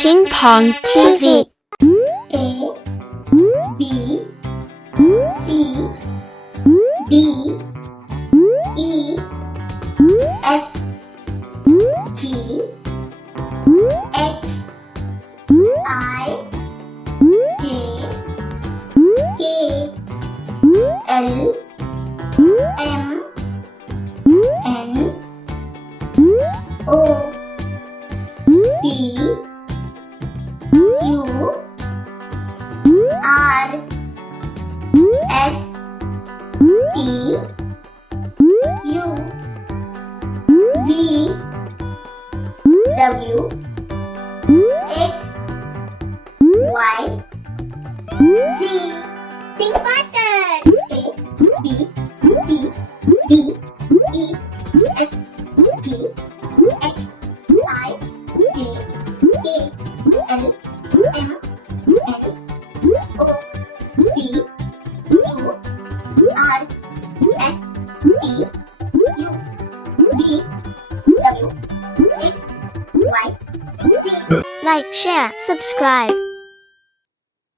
Ping Pong TV. A B C D E F G H I J K L M N O P Q R S T U V W X Y Z. Think faster! A B C D E F G H I J K L M N O P Q R S T U V W X Y Z. Like, share, subscribe.